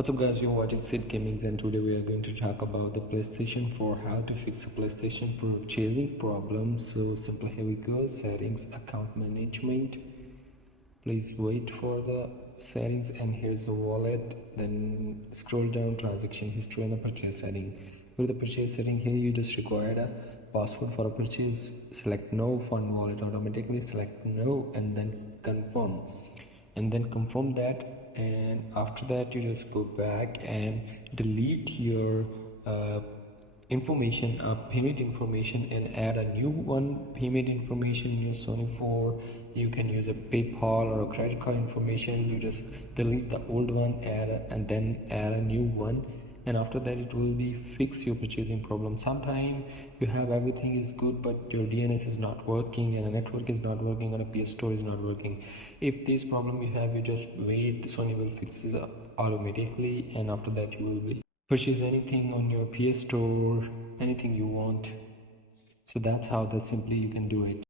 What's up guys, you're watching Sid Gaming and today we are going to talk about the PlayStation 4, how to fix a PlayStation purchasing problem. So simple, here we go. Settings, account management. Please wait for the settings and here's the wallet. Then scroll down, transaction history and the purchase setting. Go to the purchase setting. Here you just require a password for a purchase. Select no, fund wallet automatically, select no and then confirm. And then confirm that, and after that you just go back and delete your payment information and add a new one payment information in your Sony 4. You can use a PayPal or a credit card information. You just delete the old one, and then add a new one, and after that it will be fix your purchasing problem. Sometime you have everything is good but your DNS is not working and a network is not working and a PS store is not working. If this problem you have, you just wait, Sony will fix this automatically, and after that you will be purchase anything on your PS store, anything you want. So that's how that simply you can do it.